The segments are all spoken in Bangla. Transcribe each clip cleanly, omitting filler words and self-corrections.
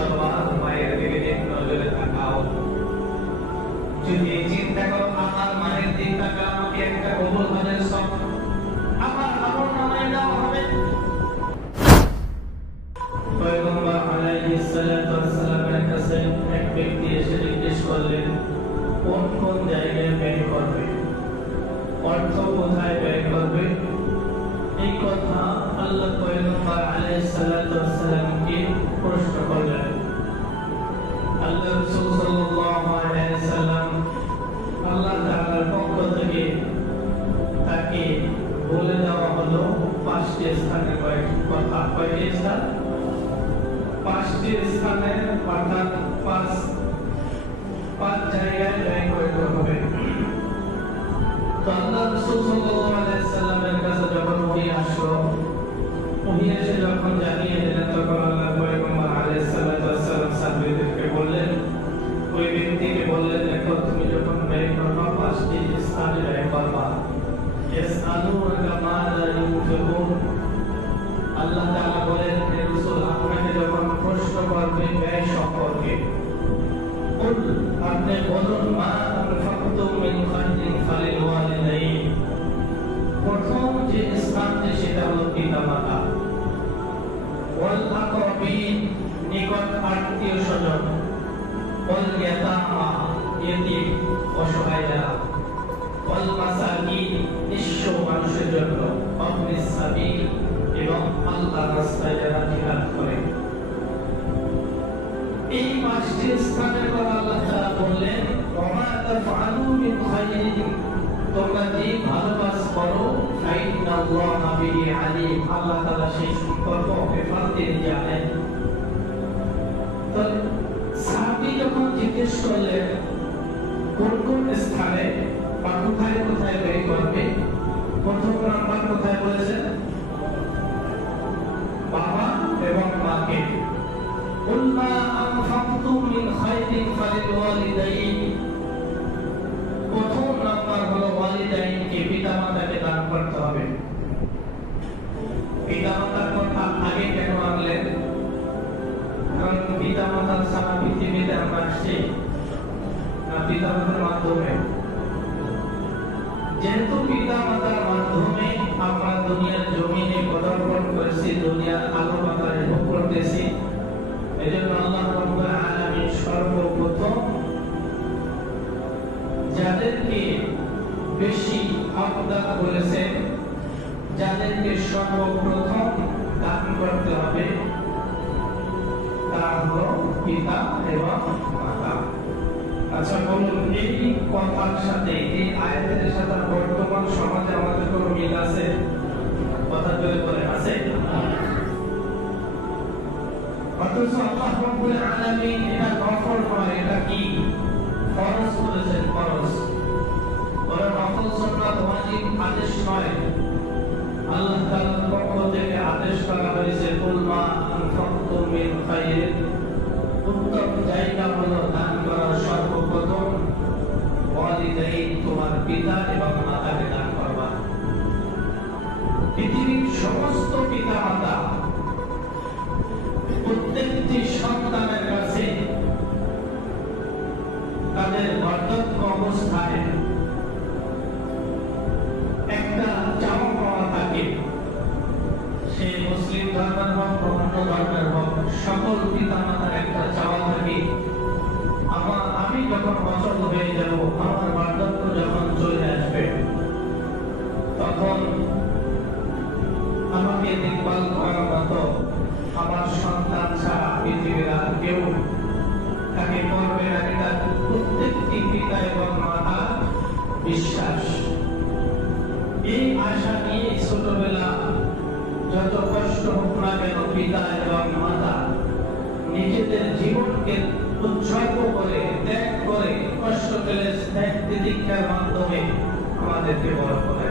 শতবার মায়ের দিকে নজরে তাকাও। যদি চিন্তা করো আমার মায়ের দিকে তাকাও, আমাকে একটা কবুল হজের সব আমার আমল নামায় দেওয়া হবে। পয়গম্বর আলাইহিস সালাতু ওয়াস সালামের কাছে এক ব্যক্তি এসে জিজ্ঞেস করলেন, কোন কোন জায়গায় ব্যয় করবে, অর্থ কোথায় ব্যয় করবে? এই কথা আল্লাহ পয়গম্বর আলাইহিস সালাতু ওয়াস সালামকে প্রশ্ন করলেন। আল্লাহ রাসূল সাল্লাল্লাহু আলাইহি ওয়াসাল্লাম আল্লাহ তাআলার পক্ষ থেকে তাকে বলে দেওয়া হলো পাঁচটি স্থানে কয়টি স্থান? পাঁচটি স্থানে, অর্থাৎ পাঁচ জায়গায় ব্যয় করতে হবে। তো আল্লাহ রাসূল সাল্লাল্লাহু আলাইহি ওয়াসাল্লামের কাছে যখন ওহী আসলো, ওহী এসে যখন জানিয়ে দিলেন, তখন আল্লাহ পয়গম্বর আলাইহিস সালাতু ওয়াস সালাম সাহাবীদেরকে বললেন, ওই ব্যক্তিকে বললেন, দেখো তুমি যখন ব্যয় করবা পাঁচটি স্থানে ব্যয় করবা। ইয়াসআলুনাকা মাযা ইউনফিকুন, আল্লাহ তাআলা বলেন, হে রাসূল আপনাকে যখন প্রশ্ন করবে ব্যয় সম্পর্কে, কুল আপনি বলুন, মা আনফাকতুম মিন খায়রিন ফালিল ওয়ালিদাইন, প্রথম যে স্থান সেটা হলো পিতামাতা, ওয়াল আকরাবিন নিকট আত্মীয় স্বজন, ওয়াল ইয়াতামা ইয়েতিম অসহায় যারা, ওয়াল মাসাকিন নিঃস্ব মানুষের জন্য, ওয়াবনিস সাবিল এবং আল্লাহর রাস্তায় যারা জিহাদ করে। এই পাঁচটি স্থানের কথা আল্লাহ তাআলা বললেন, ওমা তাফআলু মিন খায়রিন, তোমরা যে ভালো কাজ করো, ফাইন্নাল্লাহা বিহি আলিম, আল্লাহ তাআলা সেই সম্পর্ক হেফাজতে জানেন। তো সাহাবী যখন জিজ্ঞেস করলেন কোন কোন স্থানে বা কোথায় কোথায় ব্যয় করবে, প্রথম নাম্বার কোথায় বলেছেন? বাবা এবং মাকে। কুল মা আনফাকতুম মিন খায়রিন ফালিল ওয়ালিদাইন, প্রথম নাম্বার হলো ওয়ালিদাইনকে, পিতামাতাকে দান করতে হবে। পিতামাতার কথা আগে কেন আনলেন? কারণ পিতামাতার ছাড়া পৃথিবীতে আমরা আসছি না পিতামাতার মাধ্যমে। যেহেতু পিতামাতার মাধ্যমে আমরা দুনিয়ার জমিনে পদার্পণ করেছি, দুনিয়ার আলো বাতাসে ভোগ করতেছি, এজন্য আল্লাহ রাব্বুল আলামিন সর্বপ্রথম যাদেরকে বেশি হকদার বলেছেন, যাদেরকে সর্বপ্রথম দান করতে হবে, তারা হলো পিতা এবং মাতা। আচ্ছা বলুন, এই কথার সাথে, এই আয়াতের সাথে বর্তমান সমাজে আমাদের কোনো মিল আছে? কথা বলে আছে? অথচ আল্লাহ রাব্বুল আলামিন এটা নফল নয়, এটা কি? ফরজ করেছেন, ফরজ। ওরা নফল সুন্নাত ওয়াজিব আদেশ নয়, আল্লাহ তাআলার পক্ষ থেকে আদেশ করা হয়েছে, কুল মা আনফাকতুম মিন খায়রিন, উত্তম জায়গা হলো দান করার সর্বপ্রথম ওয়ালিদাইন, তোমার পিতা এবং মাতাকে দান করবা। পৃথিবীর সমস্ত পিতা মাতা প্রত্যেকটি সন্তানের কাছে তাদের বার্ধক্য অবস্থায় একটা চাওয়া পাওয়া থাকে। সে মুসলিম ধর্মের হোক, অন্য ধর্মের হোক, সকল পিতা মাতার একটা চাওয়া থাকে, আমি যখন অচল হয়ে যাব, আমার বার্ধক্য যখন চলে আসবে, তখন আমাকে দেখভাল করার মতো আমার সন্তান ছাড়া পৃথিবীর আর কেউ তাকে করবে না। এটা প্রত্যেকটি পিতা এবং মাতার বিশ্বাস। এই আশা নিয়ে ছোটবেলা যত কষ্ট হোক না কেন, পিতা এবং মাতা নিজেদের জীবনকে উৎসর্গ করে, ত্যাগ করে, কষ্ট পেলে ত্যাগ তিতিক্ষার মাধ্যমে আমাদেরকে বড় করে।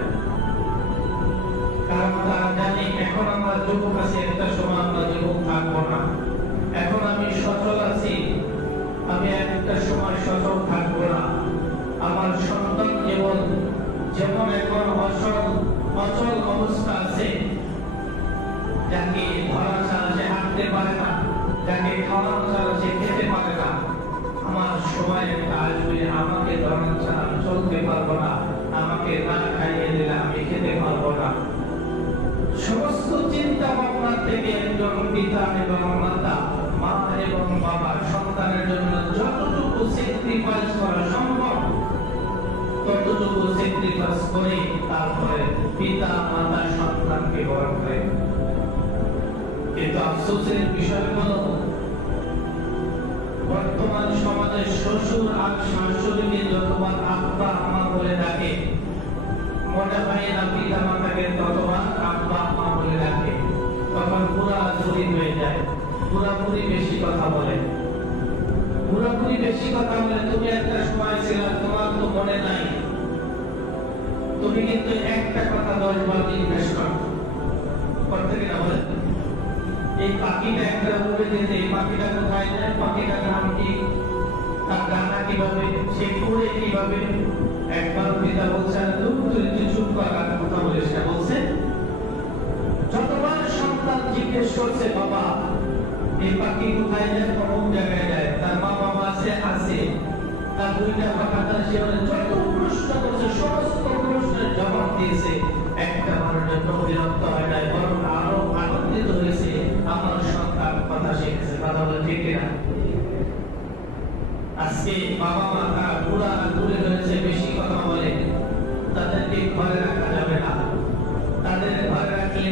কারণ তারা জানি এখন আমরা যুবক আছি, একটা সময় আমরা যুবক থাকবো না। এখন আমি সচল আছি, আমি একটা সময় সচল থাকবো না। আমার সন্তান যেমন এখন অচল অবস্থা আছে, যাকে ধরা ছাড়া সে হাঁটতে পারে না, যাকে খাওয়ানো ছাড়া সে খেতে পারে না, আমার সময় একটা আসবে আমাকে ধরানো ছাড়া আমি চলতে পারবো না, আমাকে না খাইয়ে দিলে আমি খেতে পারবো না। সমস্ত চিন্তা ভাবনা থেকে একজন পিতা এবং মাতা, মা এবং বাবা সন্তানের জন্য যতটুকু স্যাক্রিফাইস করা সম্ভব ততটুকু স্যাক্রিফাইস করে তারপরে পিতা মাতা সন্তানকে বড় করে। কিন্তু আফসোসের বিষয় হলো বর্তমান সমাজে শ্বশুর আর শাশুড়িকে যতবার আব্বা আম্মা বলে ডাকে, মনে হয় না পিতা মাতাকে ততবার আব্বা আম্মা বলে ডাকে। তখন পুরাপুরি হয়ে যায়, পুরাপুরি বেশি কথা বলে, পুরাপুরি বেশি কথা বলে। তুমি একটা সময় ছিল, তোমার তো মনে নাই, তুমি কিন্তু একটা কথা 10 বার ইনভেস্ট করতে কিনা বলে। এই পাখিটা একটা উড়ে যেতে, এই পাখিটা কোথায় যায়, পাখিটার নাম কি, তার ডানা কিভাবে, সে উড়ে কিভাবে। একবার পিতা বলছে তুই চুপ কর, আর কথা বলিস না। বলছে যতবার সন্তান জিজ্ঞেস করছে বাবা এই পাখি কোথায় যায়, কোন জায়গায় যায়, তার মা বাবা আছে, তার দুইটা কথা তার সে যত প্রশ্ন করছে সমস্ত প্রশ্নের জবাব দিয়েছে, একটা মানুষের জন্য বিরক্ত হয় নাই, বরং আরো আনন্দিত হয়েছে আমার সন্তান কথা শিখেছে। কথা বলে ঠিক না? আজকে বাবা মা তারা পুরা দূরে রয়েছে, বেশি কথা বলে, তাদেরকে ঘরে রাখা যাবে না। তাদের ঘরে রাখলে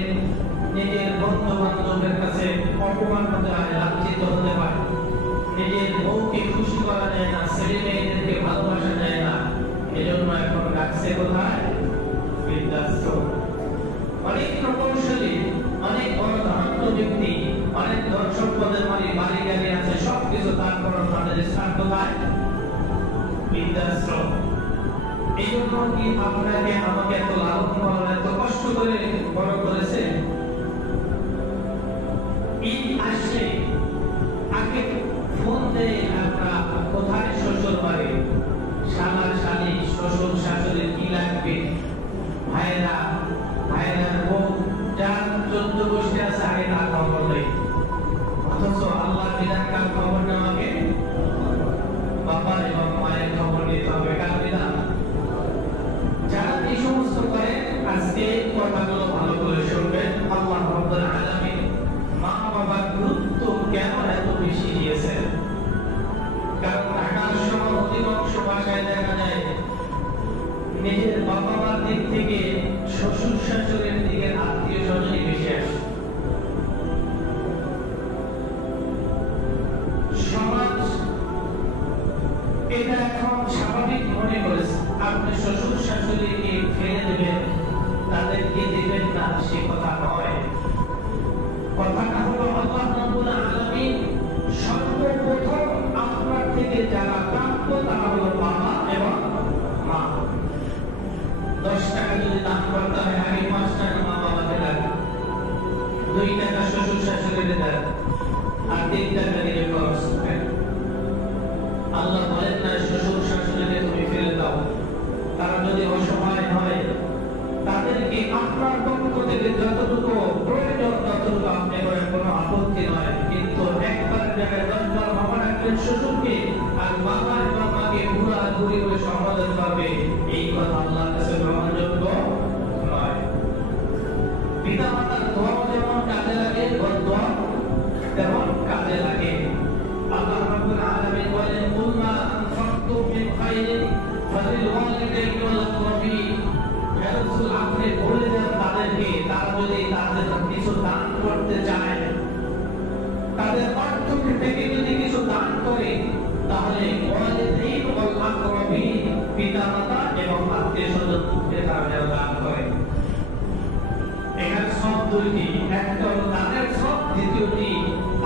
নিজের বন্ধু বান্ধবের কাছে অপমান হতে হয়, লাঞ্ছিত হতে হয়। নিজের বউকে খুশি করা যায় না, ছেলে মেয়েদেরকে ভালোবাসা যায় না। এজন্য এখন রাখছে কোথায়? বৃদ্ধাশ্রম। অনেক প্রকৌশলী, অনেক বড় ধনাত্ম ব্যক্তি, অনেক ধন সম্পদের বাড়ি গাড়ি আছে, সবকিছু, তারপর তাদের স্থান কোথায়? বৃদ্ধাশ্রম। এই জন্য কি আপনাকে আমাকে এত লালন পালন এত কষ্ট করে বড় করেছে? ঈদ আসছে, আগে ফোন দেয় আমরা কোথায় শ্বশুর বাড়ি, শালার শালি, শ্বশুর শাশুড়ি কি লাগবে, ভাইরা বউ যার 14 গোষ্ঠী আছে আগে তার খবর নেই। অথচ আল্লাহ বিধান কার খবর নেওয়াকে বাবার এবং মায়ের খবর নিতে হবে, কার বিধান। যারা এই সমস্ত করে আজকে কথাগুলো ভালো করে শুনবেন। আল্লাহ রাব্বুল আলামিন মা বাবার গুরুত্ব কেন এত বেশি দিয়েছেন? কারণ ঢাকার শহর অধিকাংশ ভাষায় দেখা যায় নিজের বাবা মার দিক থেকে শ্বশুর শাশুড়ির দিকের আত্মীয় স্বজনই বেশি আসে। সমাজ এটা এখন স্বাভাবিক মনে করেছে। আপনি শ্বশুর শাশুড়িকে ফেলে দেবেন, তাদেরকে দেবেন না, সে কথা নয়। কথাটা হলো আল্লাহ রাব্বুল আলামিন সর্বপ্রথম আপনার থেকে যারা প্রাপ্য তারা হলো বাবা এবং মা। 10 টাকা যদি দান করতে হয়, আগে 5 টাকা মা বাবাকে দেন, 2 টাকা শ্বশুর শাশুড়িকে দেন, আর 3 টাকা নিজে খরচ করেন। আল্লাহ বলেন না শ্বশুর শাশুড়িকে তুমি ফেলে দাও, তারা যদি অসহায় হয় তাদেরকে আপনার পক্ষ থেকে যতটুকু প্রয়োজন ততটুকু আপনি করেন, কোনো আপত্তি নয়। কিন্তু একবার জায়গায় 10 বার বাবা রাখবেন শ্বশুরকে, আর বাবা এবং মাকে পুরা ঘুরি করে সম্বোধন করবে, এই কথা আল্লাহর কাছে গ্রহণযোগ্য নয়। পিতা মাতার দোয়া যেমন কাজে লাগে, বদদোয়া তেমন কাজে লাগে। আল্লাহ রাব্বুল আলামিন বলেন কুল মা আনফাকতুম মিন খায়রিন ফালিল ওয়ালিদাইনি ওয়াল আকরাবিন। হে রাসূল, আপনি বলে দেন তাদেরকে, তারা যদি তাদের কিছু দান করতে চায়, তাদের অর্থ থেকে যদি কিছু দান করে, তাহলে ওয়ালিদাইন ওয়াল আকরাবিন, পিতামাতা এবং আত্মীয়স্বজনকে তারা দান করে। এখানে সব দুইটি, একটা হলো তাদের সব, দ্বিতীয়টি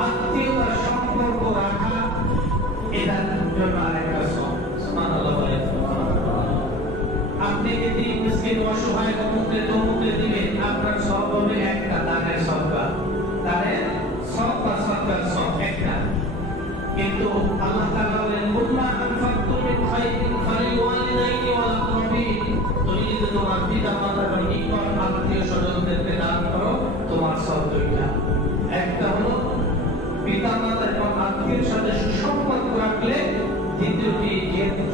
আত্মীয়তার সম্পর্ক রাখা, এটার জন্য আরেকটা সব। সুবহানাল্লাহ বলেন। আপনি যদি মিসকিন অসহায় তমুককে দিবেন, আপনার সব হবে একটা, দানের সদকা, দানের সব বা সদকার সব একটা। কিন্তু আল্লাহ তাআলা বলেন কুল্লা আনফাকতুম মিন খায়রিন ফালিওয়ালিদাইনি ওয়াল আকরাবিন। তুমি যদি তোমার পিতা মাতা এবং নিকট আত্মীয় স্বজনদেরকে দান করো, তোমার সব দুইটা, একটা হলো পিতা মাতা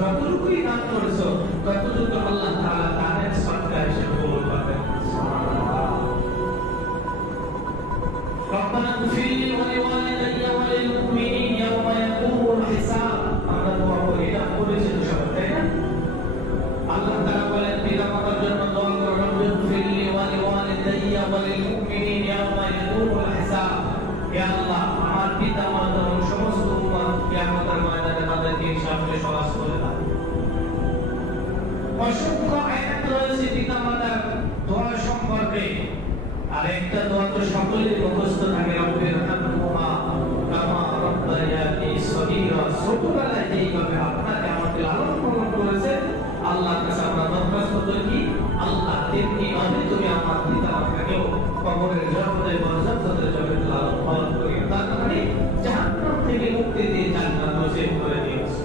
যতটুকুই দান করেছো ততটুকু আল্লাহ তাআলা দানের সদকা হিসেবে কবুল করবেন। সুবহানাল্লাহ। রব্বানা ইগফির লি ওয়া লিওয়ালিদাইয়া ওয়া লিল মুমিনিন ইয়াওমা ইয়াকুমুল হিসাব। আমরা দোয়া করি, এটা পরিচিত শব্দ, তাই না? আল্লাহ তাআলা বলেন পিতামাতার জন্য দোয়া করো, রব্বি ইগফির লি ওয়া লিওয়ালিদাইয়া ওয়া লিল মুমিনিন ইয়াওমা ইয়াকুমুল হিসাব। হে আল্লাহ, আমার পিতামাতা এবং সমস্ত উম্মত কিয়ামতের ময়দানে তাদেরকে হিসাবে সওয়াজ করে দাও। অসংখ্য আয়াত রয়েছে পিতামাতার দোয়া সম্পর্কে, আর একটা দোয়া তো সকলের মুখস্থ থাকে, রব্বির হামহুমা কামা রাব্বায়ানি সগীরা। ছোটবেলায় যেইভাবে আপনাকে আমাকে লালন পালন করেছে, আল্লাহর কাছে আমরা দরখাস্ত করি কি, আল্লাহ তেমনিভাবে তুমি আমার পিতামাতাকেও কবরের জগতে বরজাতে জগতে লালন পালন করি। তার মানে জাহান্নাম থেকে মুক্তি দিয়ে জান্নাত নসিব করে দিয়েছে।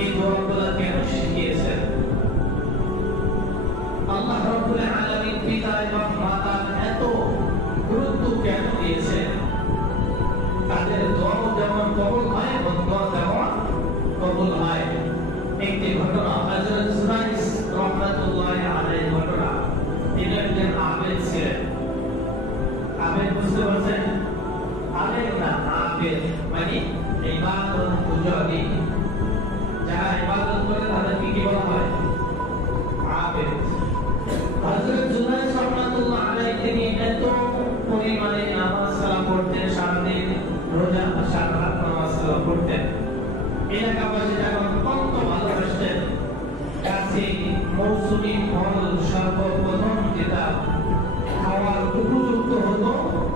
এই দোয়াগুলো কেন শিখিয়েছেন? আল্লাহ রাব্বুল আলামিন পিতা এবং মাতার এত গুরুত্ব কেন দিয়েছেন? তাদের দোয়া যেমন কবুল হয়, দোয়া তেমন কবুল হয়। একটি ঘটনা, হযরত সুরাইস রাহমাতুল্লাহি আলাইহির ঘটনা। তিনি একজন আবেদ ছিলেন। আবেদ বুঝতে পারছেন? আবেদ না, আবেদ মানে ইবাদত পূজারী। যারা ইবাদত করে তাদেরকে কি বলা হয়? আবেদ। হযরত সুরাইস রাহমাতুল্লাহি আলাইহি তিনি এত পরিমাণে নামাজ সালাম পড়তেন, সারাদিন রোজা সারা রাত নামাজ সালাম পড়তেন। এলাকাবাসীরা অত্যন্ত ভালোবাসতেন। কাছে মৌসুমী ফল সর্বপ্রথম যেটা খাওয়ার উপযুক্ত হতো,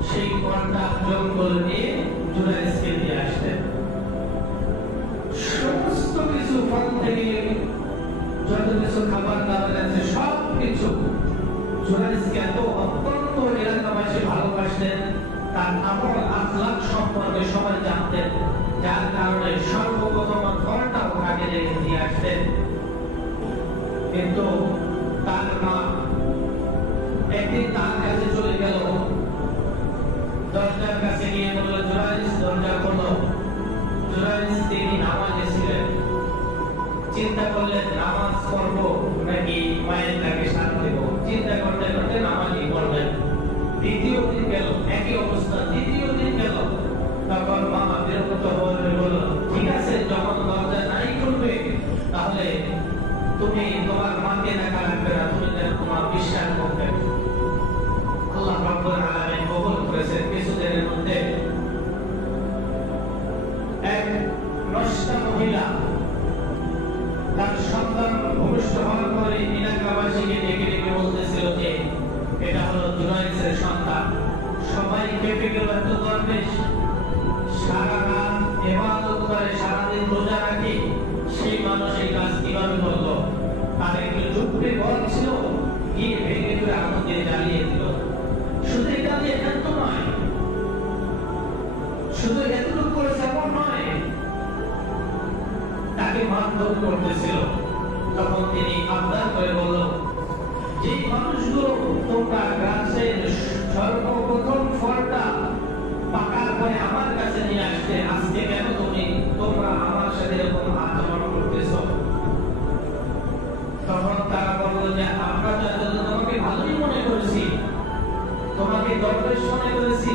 সেই ফলটা জঙ্গল নিয়ে জুরাইসকে দিয়ে আসতেন। সমস্ত কিছু ফল থেকে যত কিছু খাবার দাবার আছে সব কিছু জুরাইসকে এত অত্যন্ত এলাকাবাসী ভালোবাসতেন। তার আমল আখলাক সম্পর্কে সবাই জানতেন, যার কারণে সর্বপ্রথম ফলটা ওখানে দিয়ে আসতেন। কিন্তু তার মা একদিন তার কাছে চলে গেল, দরজার কাছে গিয়ে বলল, জুরাইস দরজা খোলো। জুরাইস তিনি নামাজে ছিলেন। চিন্তা করলেন নামাজ পড়বো নাকি মায়ের কাছে সাথ দেব। চিন্তা করতে করতে নামাজই পড়লেন। দ্বিতীয় দিন গেল, একই অবস্থা। দ্বিতীয় দিন গেল, তখন মা বিরক্ত হয়ে বলল, ঠিক আছে, যখন দরজা নাই করবে তাহলে তুমি তোমার মাকে দেখা রাখবে না, তুমি যেন তোমার বিশ্বাস করবে। আল্লাহ রাব্বুল আলামিন কবুল করেছেন। কিছুদিনের মধ্যে এক নষ্টা মহিলা তার সন্তান ভূমিষ্ঠ হওয়ার পরে এলাকাবাসীকে ডেকে ডেকে বলতেছিল যে এটা হলো জুরাইসের সন্তান। সবাই কেঁপে গেল, এত দরবেশ সারা রাত ইবাদত করে, সারাদিন রোজা রাখে, সেই মানুষ এই কাজ কিভাবে করলো? তার একটু ঝুঁকড়ে ঘর ছিল, গিয়ে ভেঙে চুরে আগুন দিয়ে জ্বালিয়ে দিল। শুধু এটা দিয়ে এত নয়, শুধু এতটুকু করেছে এমন নয়, তাকে মারধর করতেছিল। তখন তিনি আবদার করে বলল, যে মানুষগুলো তোমরা গাছের সর্বপ্রথম ফলটা পাকার পরে আমার কাছে নিয়ে আসতে, আজকে কেন তোমরা আমার সাথে এরকম আচরণ করতেছ? তখন তারা বলল যে আমরা তো এতদিন তোমাকে ভালোই মনে করেছি, তোমাকে দরবেশ মনে করেছি,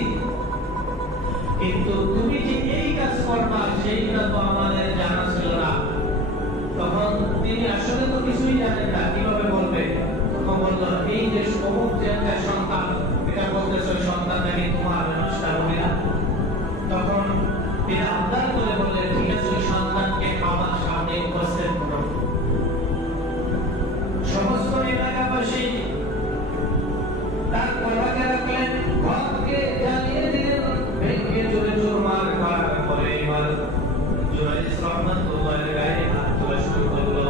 কিন্তু তুমি যে এই কাজ করবা সেইটা তো আমাদের জানা ছিল না। তখন তিনি আসলে তো কিছুই জানেন না, কিভাবে বলবে? তখন বলল, এই যে অমুক যে একটা সন্তান, এটা বলতেছে ওই সন্তানটাকে তোমার নষ্টা হবে না। তখন তিনি আবদার করে বললেন, ঠিক আছে, ওই সন্তানকে আমার সামনে উপস্থিত করো। সমস্ত এলাকাবাসী তার কথাকে রাখলেন, ঘরকে জ্বালিয়ে দিলেন, ভেঙে চলে চুরমার করার পরে এবার জুরাইস রাহমাতুল্লাহির গায়ে হাত তোলা শুরু করলো।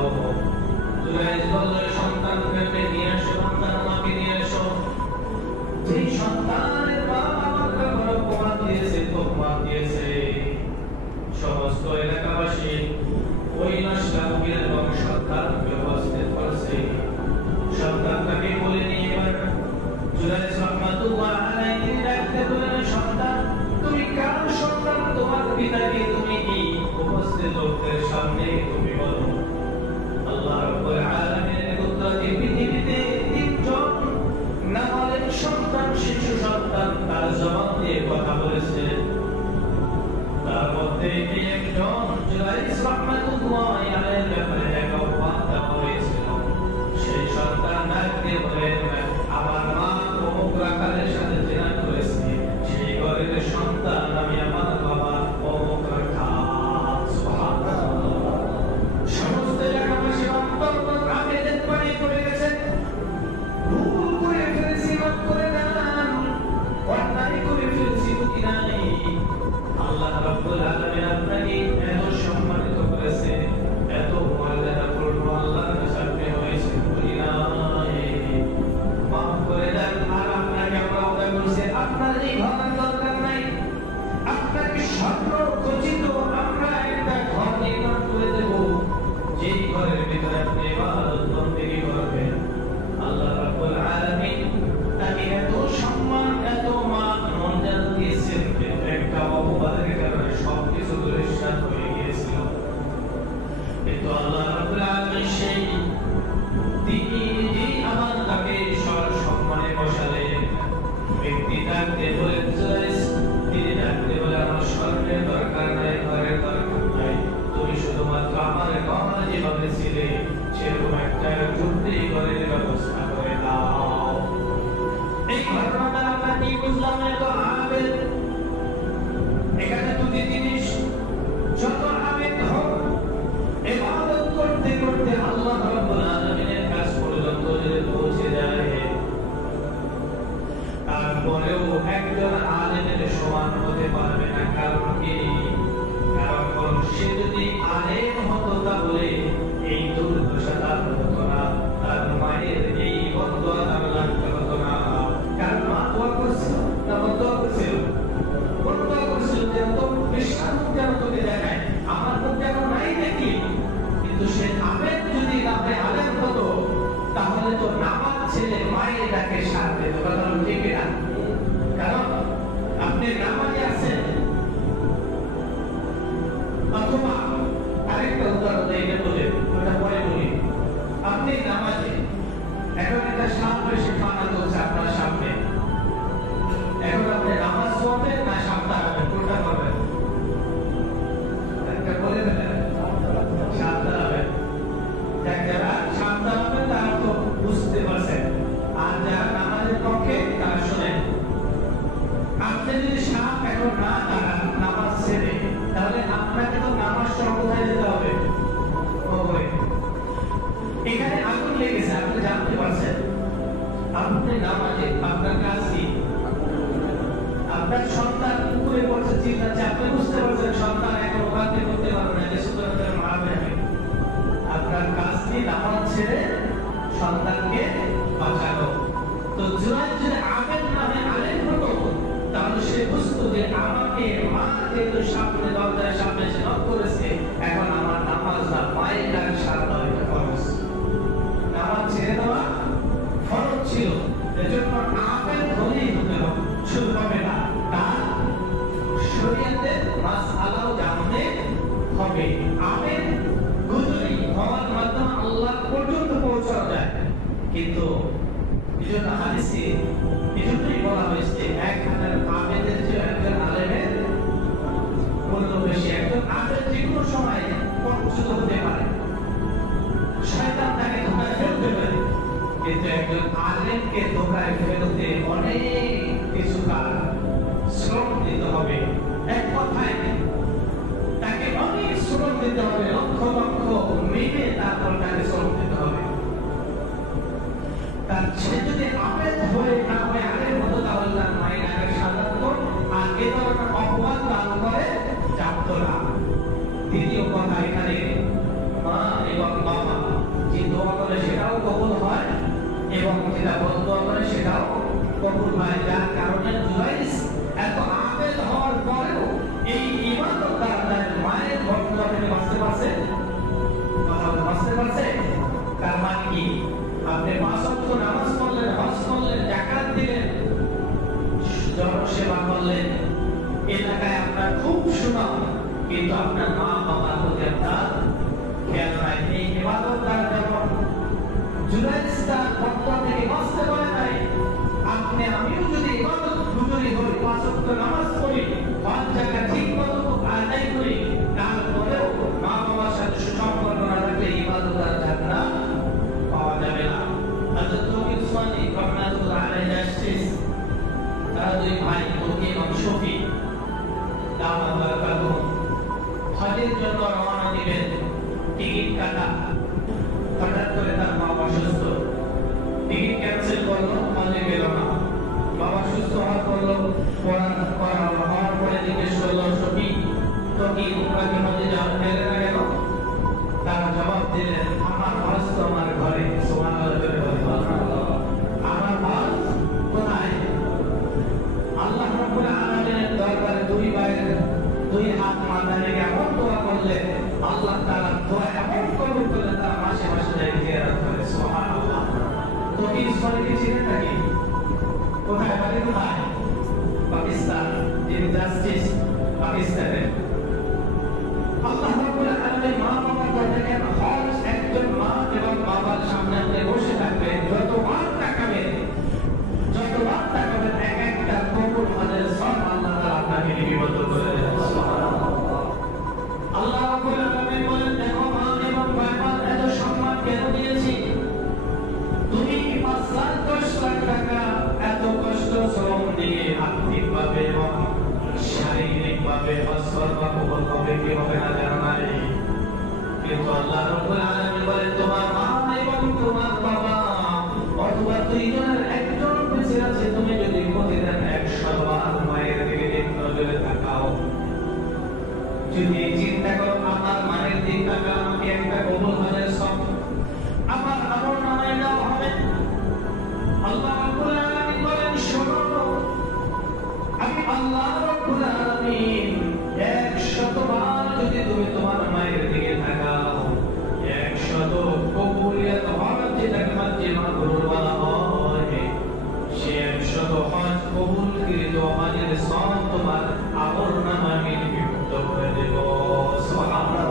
জুরাইস বলল, সন্তানকে নিয়ে আসো, সন্তান আমাকে নিয়ে আসো। যেই সন্তানের বাবা আমার মধ্যে একজন জুলাইস রাহমাতুল্লাহি আলাইহির ব্যাপারে একটা অপবাদ দেওয়া হয়েছিল। সেই সন্তান ডাকতে বলেন, আমার মা অমুক রাখালের সাথে জিনা করেছে, সেই ঘরের সন্তান আমি আমার বাবা অমুক রাখাল। সুবহানাল্লাহ। সমস্ত এলাকাবাসী অন্তত আবেদন পানি পড়ে গেছে, ভুল করে ফেলেছি, মাফ করে দেন, অন্যায় করে ফেলেছি, বুঝি নাই। আল্লাহ রাব্বুল আলামিন আপনাকে এত সম্মানিত করেছে, এত মর্যাদাপূর্ণ আল্লাহর সামনে হয়েছে, বুঝি নাই, মাফ করে দেন। আর আপনাকে আমরা ওয়াদা করছি, আপনার এই ঘরের দরকার নাই, আপনাকে স্বর্ণ খচিত আমরা একটা ঘর নির্মাণ করে দেব, যেই ঘরের ভিতরে আপনি ইবাদত বন্দেগী করবেন। আল্লাহ রাব্বুল আলামিন তাকে এত সম্মান, এত মান মর্যাদা দিয়েছেন, কিন্তু একটা অপবাদের কারণে সবকিছু দুলিশাত হয়ে গিয়েছিল। কিন্তু আল্লাহ রাব্বুল আলামিন সেই তিনি নিজেই আমার তাকে সম্মানে বসালেন। ব্যক্তি ডাকতে বলেন, তিনি ডাকতে বলে, আমার স্বর্ণের দরকার নাই, ঘরের দরকার নাই, তুমি শুধুমাত্র আমার ঘর যেভাবে ছিলে সেরকম একটা ঝুপড়ি ঘরের ব্যবস্থা করে দাও। এই ঘটনাটা আমরা কি বুঝলাম? এত আবেদ, এখানে দুটি জিনিস, যত আবেদ হোক, ইবাদত করতে করতে আল্লাহ রাব্বুল আলামিনের কাছ পর্যন্ত যদি পৌঁছে যায়, তারপরেও একজন আলেমের সমান হতে পারবে না। কারণ কি? কারণ সে যদি আলেম হতো তাহলে এই দুর্দশা তার হতো না, তার মায়ের এই বদদোয়া তার লাগতে হতো না। কারণ মা দোয়া করছিল না, বদদোয়া করছিল, বদদোয়া করছিল যে তো বিশ্বাস যেন তোকে দেখায়, আমার মুখ যেন নাই দেখি। কিন্তু সে আবেদ যদি রাতে আলেম হতো তাহলে তো নামাজ ছেড়ে মায়ের ডাকে সাথ দিত। কথা ঠিক না? কারণ আপনি নামাজে আছেন, অথবা আরেকটা উদাহরণ দিয়ে বলে ওটা পরে বলি, আপনি নামাজে, এখন একটা সাপ এসে পানা তুলছে আপনার সামনে, এখন আপনি নামাজ পড়বেন না সাপ তাড়াবেন, কোনটা করবেন? একটা বলে দেবেন, সাপ তাড়াবেন। যারা সাপ তাড়াবেন তারা তো বুঝতে পারছেন, আর যারা নামাজের পক্ষে তারা শোনেন। আপনি যদি সাপ এখন না তাড়ান নামাজ ছেড়ে, তাহলে আপনাকে তো নামাজ সম্প্রদায় যেতে হবে। এখানে আগুন লেগেছে, আপনি জানতে পারছেন, আপনি নামাজে, আপনার কাজ কি? আপনার সন্তান পুকুরে পড়ছে, চিল্লাচ্ছে, আপনি বুঝতে পারছেন সন্তান এখন ওখান থেকে করতে পারবে না, যে সুতরাং মারবে না। আপনার কাজ কি? নামাজ ছেড়ে সন্তানকে বাঁচানো। তো জুরাইদ যদি আবেদ নামে আলেম হতো তাহলে সে বুঝতো যে আমাকে মা যেহেতু সামনে দরজার সামনে এসে নক করেছে, এখন আমার নামাজ না, মায়ের ডাক সারা দেওয়া এটা ফরজ। নামাজ ছেড়ে দেওয়া ফরজ ছিল, এজন্য আবেদ হলেই হতে হবে, শুধু হবে না, তার শরীয়তের মাসআলাও জানতে হবে। আবেদ গুজরি হওয়ার মাধ্যমে আল্লাহ পর্যন্ত পৌঁছানো যায়। কিন্তু এজন্য হাদিসে এজন্যই বলা হয়েছে একজন আবেদের চেয়ে একজন আলেমের মূল্য বেশি। একজন আবেদ যে কোনো সময় পথচ্যুত হতে পারে, শয়তান তাকে ধোঁকায় ফেলতে পারে, কিন্তু একজন আলেমকে ধোঁকায় ফেলতে অনেক কিছু কাল শ্রম দিতে হবে। এক কথায় তাকে অনেক শ্রম দিতে হবে, লক্ষ লক্ষ মিলে তারপর তাকে শ্রম দিতে হবে। তার সে যদি আবেদ হয়ে না হয় আলেম হতো তাহলে তার মায়ের আগে সাজাত, আর এ ধরনের অপবাদ দান করে চাপত না। দ্বিতীয় কথা, এখানে মা এবং বাবা যে দোয়া করে সেটাও কবুল হয়, এবং যেটা বদদোয়া করে সেটাও কবুল হয়। যার কারণে জুলাইস এত আবেদ হওয়ার পরেও এই ইবাদত তার মায়ের বদদোয়া থেকে বাঁচতে পারছে, বাঁচতে পারছে। তার মানে কি? আপনি 5 ওয়াক্ত নামাজ পড়লেন, হজ করলেন, যাকাত দিলেন, জনসেবা করলেন, এলাকায় আপনার খুব সুনাম, কিন্তু আপনার মা বাবার প্রতি আপনার খেয়াল নাই। এই ইবাদত দ্বারা যেমন জুলাইস তার বদদোয়া থেকে বাঁচতে পারে নাই, আপনি আমিও যদি ইবাদত গুজরি হই, 5 ওয়াক্ত নামাজ পড়ি, হজ যাকাত ঠিক মতো আদায় করি, ওয়া বারাকাতুহু হজের জন্য রওনা দিবেন, টিকিট কাটা, হঠাৎ করে তার মা অসুস্থ, টিকিট ক্যান্সেল করলো, হজে গেল না। বাবা সুস্থ হওয়ার পরে জিজ্ঞেস করলো, সখী তো কি তোমরা কি হজে যাওয়া গেলে না কেন? তারা জবাব দিলেন, আমার হজ তো আমার ঘরে। সুবহানাল্লাহ। আমার হজ কোথায়? আল্লাহ রাব্বুল আলামিনের দরবারে দুই ভাইয়ের দুই হাত মাথায় রেখে এমন দোয়া করলে আল্লাহ তাআলা দোয়া এমন কবুল করলে তারা মাসে মাসে যায় জিয়ারত করে। সুবহানাল্লাহ। তো কি সবাইকে ছিলেন নাকি? কোথায় বাড়ি কোথায়? পাকিস্তান। যিনি জাস্টিস পাকিস্তানে। আল্লাহ রাব্বুল আলামিন মা বাবা দেখেন, হজ একজন মা এবং বাবার সামনে আপনি বসে থাকবেন, যতবার তাকাবেন এক একটা কবুল হজের সব আল্লাহ তাআলা আপনাকে লিপিবদ্ধ করে দেন। সুবহানাল্লাহ। আল্লাহ রাব্বুল আলামিন বলেন, দেখো মা এবং বাবার এত সম্মান কেন দিয়েছি? তুমি 5 লাখ 10 লাখ টাকা এত কষ্ট শ্রম দিয়ে আর্থিকভাবে এবং শারীরিকভাবে হজ করবা, কবুল হবে কি হবে না জানো না। কিন্তু আল্লাহ রাব্বুল আলামিন বলেন, তোমার মা এবং তোমার বাবা অথবা দুইজনের একজন বেঁচে আছে, তুমি যদি প্রতিদিন 100 বার মায়ের দিকে নজরে তাকাও, যদি চিন্তা করো আমার মায়ের দিকে তাকাও, আমাকে একটা কবুল হজের সব আমার আমল নামায় দেওয়া হবে। আল্লাহ রাব্বুল আলামিন বলেন, শোনো আমি আল্লাহ রাব্বুল আলামিন 100 বার যদি তুমি তোমার মায়ের দিকে তাকাও, 100 কবুলিয়ত হজ যেটাকে হজ্জে মাবরুর বলা হয়, সে 100 হজ কবুলকৃত হজের সব তোমার আমলনামায় লিপিবদ্ধ করে দেব। সুবহানাল্লাহ।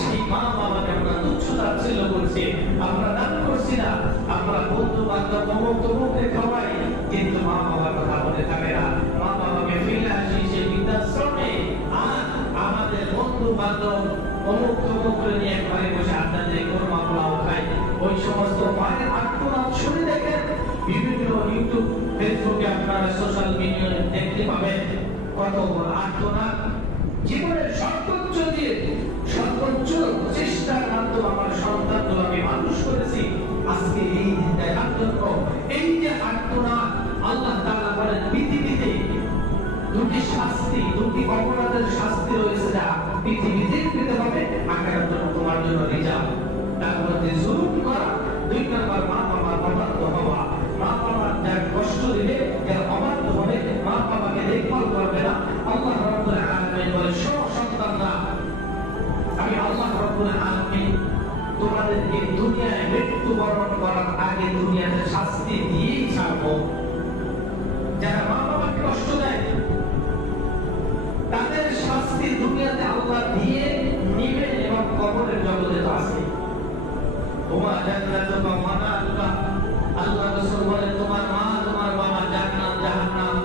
সেই মা বাবাকে আমরা তুচ্ছ তাচ্ছিল্য করছি, আমরা দান করছি না, আমরা বন্ধু বান্ধব অমুক খাওয়াই, কিন্তু মা বাবার কথা মনে থাকে না। মা বাবাকে ফেলে আসি সে বৃদ্ধাশ্রমে, আর আমাদের বন্ধু বান্ধব অমুক নিয়ে ঘরে বসে আড্ডা দিয়ে কোরমা পোলাও খাই। ওই সমস্ত মায়ের আত্মনাদ শুনে দেখেন, বিভিন্ন ইউটিউব ফেসবুকে আপনারা সোশ্যাল মিডিয়ায় দেখতে পাবেন কত বড় আত্মনাদ। জীবনের সর্বোচ্চ দিয়ে সর্বোচ্চ চেষ্টার মাধ্যমে আমার সন্তানগুলো আমি মানুষ করেছি, আজকে এই দিন দেখার জন্য এই যে আত্মনাদ। আল্লাহ তাআলা বলেন, পৃথিবীতে দুটি শাস্তি, দুটি অপরাধের শাস্তি রয়েছে, যা পৃথিবীতে পেতে হবে, আখিরাতের জন্য তোমার জন্য রিজার্ভ। তার মধ্যে জুলুম করা, 2 নাম্বার মা বাবার অবাধ্য হওয়া। মা বাবার যার কষ্ট দিলে, যার অবাধ্য হবে, মা বাবাকে দেখভাল করবে না। আল্লাহ রাব্বুল আলামিন বলে, সন্তানরা আমি আল্লাহ রাব্বুল আলামিন তোমাদেরকে দুনিয়ায় মৃত্যুবরণ করার আগে দুনিয়াতে শাস্তি দিয়েই ছাড়বো। যারা মা বাবাকে কষ্ট দেয় তাদের শাস্তি দুনিয়াতে আল্লাহ দিয়ে নিবেন, এবং কবরের জগতে তো আছে। তোমার জান্নাতুকা ওয়া নারুকা, আল্লাহ রাসূল বলেন, তোমার মা তোমার বাবা জান্নাত জাহান্নাম।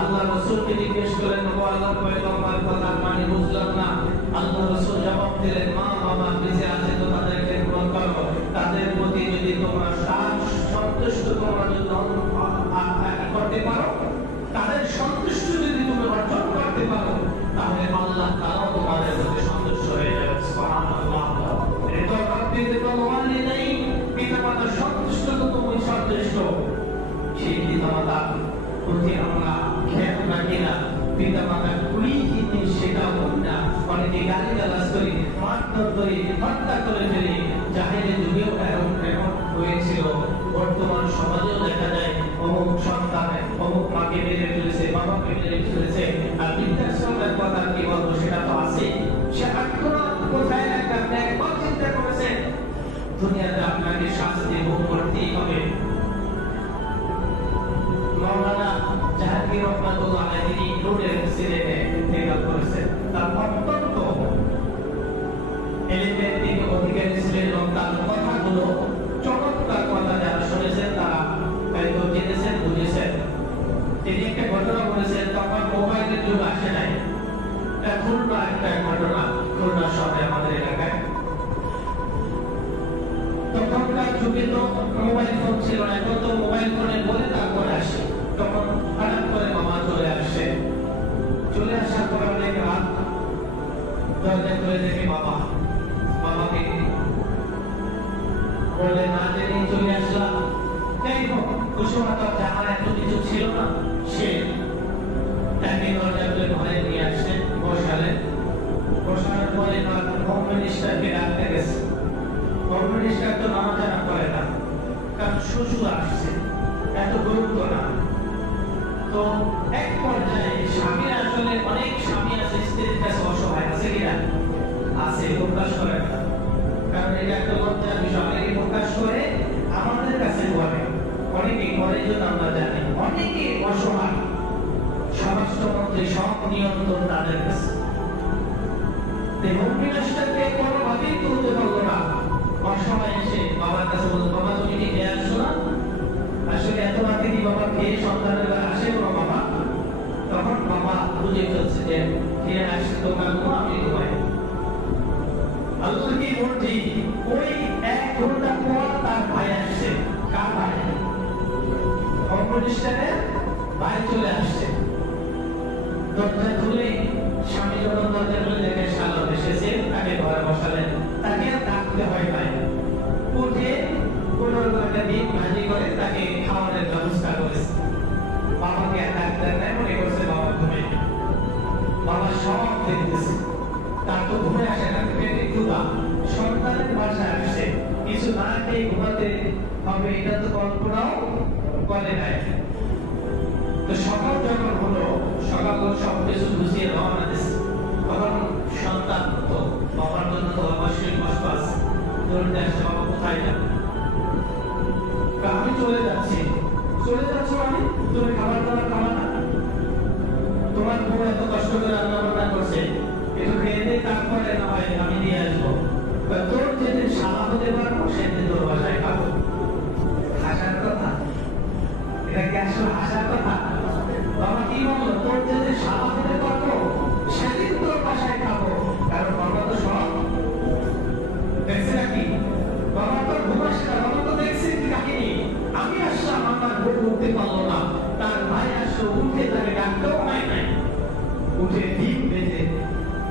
আল্লাহ রাসূলকে জিজ্ঞেস করেন, ও আল্লাহর পয়গম্বর কথা মানে বুঝলাম না। আল্লাহ রাসূল জবাব দিলেন, মা বাবা বেঁচে আছে তো তাদেরকে গ্রহণ করো, তাদের প্রতি যদি তোমরা সন্তুষ্ট তোমরা যদি করতে পারো, তাদের সন্তুষ্ট যদি তুমি অর্জন করতে পারো, তাহলে আল্লাহ তাআলা তোমাদের প্রতি সন্তুষ্ট হয়ে যাবে। সুবহানাল্লাহ। এটা রাব্বিল ওয়ালিদাইন, পিতামাতা সন্তুষ্ট তো তুমি সন্তুষ্ট। সেই পিতামাতা প্রতি আমরা খেয়াল রাখি না, পিতামাতা কুলি জিনিস শেখাবো না, অনেকে গালি গালাজ করি, মারধর করি, হত্যা করে ফেলি। জাহেলের যুগেও এমন হয়েছিল, বর্তমান সমাজেও দেখা যায় অমুক সন্তান অমুক মাকে মেরে ফেলেছে, বাবাকে মেরে ফেলেছে, আর বৃদ্ধাশ্রমের কথা কি বলবো, সেটা তো আছে। সে আত্মনাদ কোথায় রাখবে আপনি একবার চিন্তা করেছেন? দুনিয়াতে আপনাকে শাস্তি ভোগ করতেই হবে। মাওলানা জাহাঙ্গীর রহমাতুল্লাহ আলাইহি রোডের সিলেটে ইন্তেকাল করেছেন। তার অত্যন্ত এলিমের দিকে অধিকারী ছিলেন, এবং তার কথাগুলো চমৎকার কথা, যারা শুনেছেন তারা হয়তো জেনেছেন, বুঝেছেন। তিনি একটা ঘটনা বলেছেন, তখন মোবাইলের যুগ আসে নাই। খুলনা একটা ঘটনা, খুলনা শহরে আমাদের এলাকায় তখনকার যুগে তো মোবাইল ফোন ছিল না, এখন তো মোবাইল ফোনে বলে তারপরে আসে। তখন হঠাৎ করে মামা চলে আসে, চলে আসার পরে দরজা খুলে দেখে বাবা, বাবাকে বলে না জেনে চলে আসলাম। যাই হোক, কুসুমা তো জানার এত কিছু ছিল না, সে তাকে দরজা খুলে ঘরে নিয়ে আসে, বসালেন। বসানোর পরে তার হোম মিনিস্টারকে ডাকতে গেছে। হোম মিনিস্টার তো নামাজানা করে না, কারণ শ্বশুর আসছে, এত গুরুত্ব না। তো এক পর্যায়ে স্বামীর আসলে অনেক স্বামী আছে স্ত্রীর কাছে অসহায় আছে কিনা? আছে, প্রকাশ করে না, কারণ এটা একটা লজ্জার বিষয়। অনেকে প্রকাশ করে, আমাদের কাছে বলে, অনেকে করে জন্য আমরা জানি, অনেকে অসহায়। স্বরাষ্ট্রমন্ত্রী সব নিয়ন্ত্রণ তাদের কাছে। হোম মিনিস্টারকে কোনোভাবেই তুলতে পারলো না। অসময় এসে বাবার কাছে বলতো, বাবা তুমি কি খেয়ে আসছো না? আসলে এত রাতে কি বাবা খেয়ে সন্তানের আসে কোনো বাবা? তখন বাবা বুঝে ফেলছে যে খেয়ে আসছে তো কাকু, আমি ঘুমাই। আল্লাহ কি মর্জি, ওই 1 ঘন্টা পর তার ভাই আসছে। কার ভাই? হোম মিনিস্টারের ভাই চলে আসছে। দরজা খুলে স্বামী যখন দরজা খুলে দেখে শালক এসেছে, তাকে ঘরে বসালেন। তাকে আর ডাকতে হয় নাই, উঠে কোনো একটা ডিম ভাজি করে তাকে খাওয়ানোর ব্যবস্থা করেছে। বাবাকে আর ডাকতে নাই, মনে করছে বাবা ঘুমে। বাবা সব দেখতেছে, তার তো ঘুমে আসে না, পেটে ক্ষুধা, সন্তানের বাসায় আসছে, কিছু না খেয়ে ঘুমাতে হবে এটা তো কল্পনাও করে নাই। তো সকাল যখন হলো, সকাল সব কিছু গুছিয়ে রওনা দিচ্ছে, তখন সন্তান তো বাবার জন্য তো অবশ্যই কষ্ট আছে। দৌড়তে আসছে, বাবা কোথায় যাবে? আমি চলে যাচ্ছি। চলে যাচ্ছ মানে? তুমি খাবার দাবার খাবা না? তোমার বউ এত কষ্ট করে রান্না বান্না করছে, একটু খেয়ে দিয়ে তারপরে না হয় আমি দিয়ে আসবো। তোর যেদিন সাদা হতে পারবো সেদিন তোর বাসায় খাবো। হাসার কথা? এটা কি আসলে হাসার কথা? বাবা কি বললো? তোর যেদিন সাদা হতে পারবো সেদিন তোর বাসায় খাবো। কারণ বাবা তো সব দেখছে নাকি? বাবা তো ঘুম আসে না, বাবা তো দেখছে কি কাহিনী। আমি আসলাম, আমার বউ উঠতে পারলো না, তার ভাই আসলো, উঠে তাকে ডাকতেও হয় নাই। উঠে ডিম ভেজে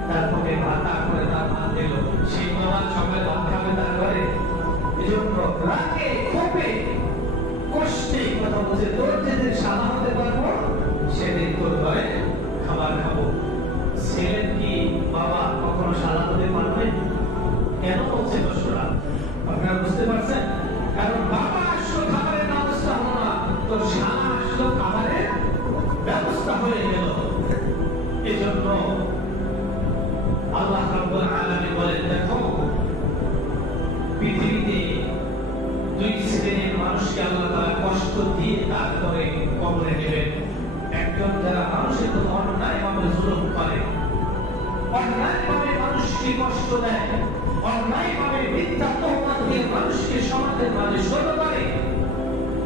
তারপরে ভাত, তারপরে তার ভাত দিল। সেই বাবা সকালে ভাত খাবে তার ঘরে। এই জন্য রাগে ক্ষোভে কষ্টে কথা বলছে, তোর যেদিন সাদা হতে পারবো সেদিন তোর ঘরে খাবার খাবো। ছেলে কি বাবা কখনো সাদা হতে পারবে? কেন বলছে কষ্টটা আপনারা বুঝতে পারছেন? কারণ বাবা আসলো, খাবারের ব্যবস্থা হলো না, তোর সাদা আসলো, খাবারের ব্যবস্থা হয়ে গেল। এই জন্য আল্লাহ রাব্বুল আলামিন বলেন, দেখো পৃথিবীতে 2 শ্রেণীর মানুষকে আল্লাহ তাআলা কষ্ট দিয়ে তারপরে কবরে নেবেন। একজন যারা মানুষের প্রতি অন্যায়ভাবে জুলুম করে, অন্যায়ভাবে মানুষকে কষ্ট দেয়, অন্যায়ভাবে মিথ্যা তহমত দিয়ে মানুষকে সমাজের মাঝে সরে করে,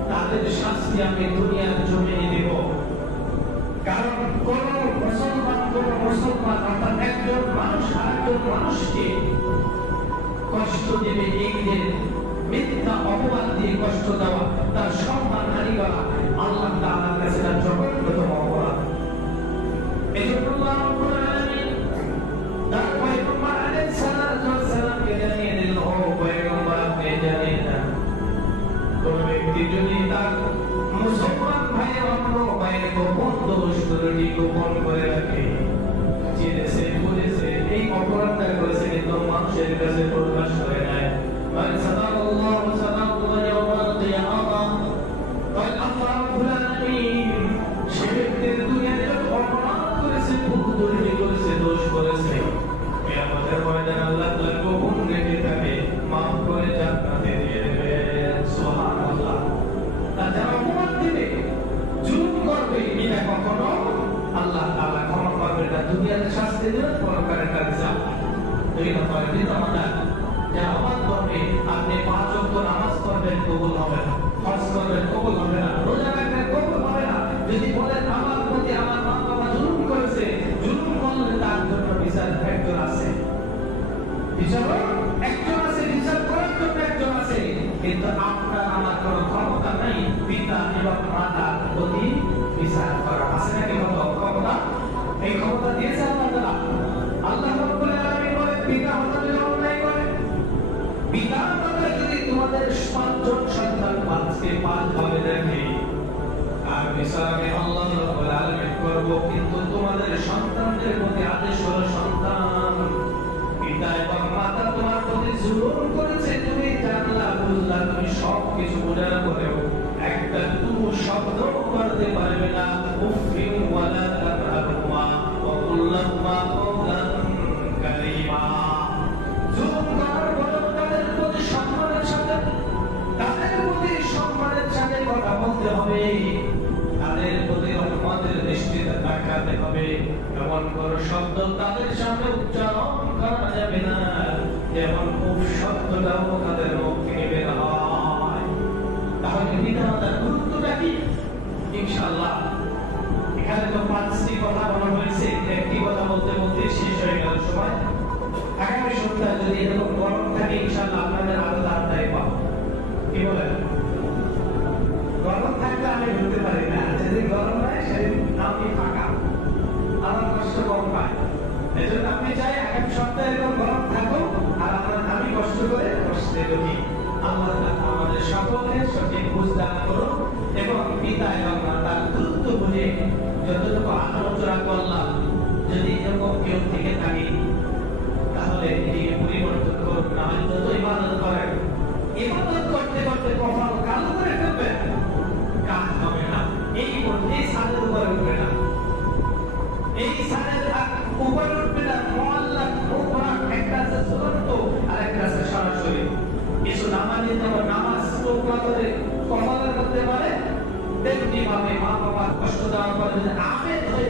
তাদের শাস্তি আমি দুনিয়ার জমিনে দেব। কারণ কোন মুসলমান অর্থাৎ একজন মানুষ আরেকজন মানুষকে কষ্ট দেবে, এই মিথ্যা অপবাদ দিয়ে কষ্ট দেওয়া, তার সম্মান হানি করা আল্লাহ তাআলার কাছে তার জঘন্যতম অপরাধ। এই জন্য আল্লাহ রাব্বুল আলামিন তার পয়গম্বর আলাইহিস সালামকে জানিয়ে দিলেন, ও পয়গম্বর আপনি জানেন না, কোন ব্যক্তি যদি তার মুসলমান ভাইয়ের অন্য ভাইয়ের গোপন দোষ ত্রুটি গোপন করে রাখে, জেনেছে বুঝেছে এই অপরাধটা করেছে কিন্তু মানুষের কাছে প্রকাশ করে নাই, মান সাদাল্লাহু সাদাল্লাহু ইয়াওমাল কিয়ামাহ, তাই আল্লাহ রাব্বুল আলামিন সে ব্যক্তির দুনিয়াতে অপরাধ করেছে, ভুল করেছে, দোষ করেছে, কিয়ামতের ময়দানে আল্লাহ তাআলা গোপন রেখে তাকে মাফ করে জান্নাতে দিয়ে দেবেন। সুবহানাল্লাহ। যারা অপমান দিবে, জুলুম করবে, এটা কখনো আল্লাহ তাআলা ক্ষমা করবে না। দুনিয়াতে শাস্তি দেবেন, পরকালে তার হিসাব। 2 নম্বরে পিতামাতা যারা অবাদ করবে, আপনি 5 ওয়াক্ত নামাজ পড়বেন, কবুল হবে না। হজ করবেন, কবুল হবে না। রোজা রাখবেন, কবুল হবে না। যদি বলেন আমার প্রতি আমার মা বাবা জুলুম করেছে, জুলুম করলে তার জন্য বিচার একজন আছে, বিচার করার জন্য একজন আছে, কিন্তু আপনার আমার কোন ক্ষমতা নাই পিতা এবং মাতার প্রতি বিচার করা। আছে নাকি ক্ষমতা? এই ক্ষমতা দিয়েছে আল্লাহ তাআলা। আল্লাহ রাব্বুল আলামিন সন্তানদের প্রতি আদেশ হলো, সন্তান পিতা এবং মাতা তোমার প্রতি জুলুম করেছে, তুমি জানলা বুঝলা, তুমি সব কিছু বোঝার পরেও একটা তু শব্দ করতে পারবে না। উফিন ওয়ালা তানহারহুমা ওয়া কুল লাহুমা কওলান কারীমা। জুলুম করার পরেও তাদের প্রতি সম্মানের সাথে কথা বলতে হবে, তাদের প্রতি রহমতের দৃষ্টিতে তাকাতে হবে। এমন কোন শব্দ তাদের সামনে উচ্চারণ করা যাবে না যেমন খুব শব্দটাও তাদের মুখ থেকে বের হয়। তাহলে পিতামাতার গুরুত্বটা কি? ইনশাআল্লাহ এখানে তো 5টি কথা বলা হয়েছে, একটি কথা বলতে বলতে শেষ হয়ে গেল সময়। আগামী সপ্তাহে যদি এরকম গরম থাকে ইনশাআল্লাহ আপনাদের আরো তাড়াতাড়ি পাবো। কি বলেন? গরম থাকলে আমি ঢুকতে পারি না, যেদিন গরম হয় সেদিন আমি ফাঁকা, আমার কষ্ট কম পাই। এই জন্য আমি চাই আগামী সপ্তাহে এরকম গরম থাকুক আর আমি কষ্ট করে কষ্টে ঢুকি। আল্লাহ আমাদের সকলকে সঠিক বুঝ দান করুন এবং পিতা এবং মাতার গুরুত্ব বুঝে যতটুকু আলোচনা করলাম যদি এরকম কেউ থেকে থাকি তাহলে এটিকে পরিবর্তন করুন। না হলে যত ইবাদত করেন, ইবাদত করতে করতে কপাল কালো করে ফেলবেন, কাজ হবে না। এই ছাদের উপরে উঠবে না, এই ছাদের উপরে উঠবে না। মহল্লা একটা আছে চূড়ান্ত আর একটা আছে সরাসরি। কিছু নামাজি যেমন নামাজ করে কপালের মধ্যে পারে, তেমনি ভাবে মা বাবার কষ্ট দেওয়ার পরে যদি আবেদ হয়ে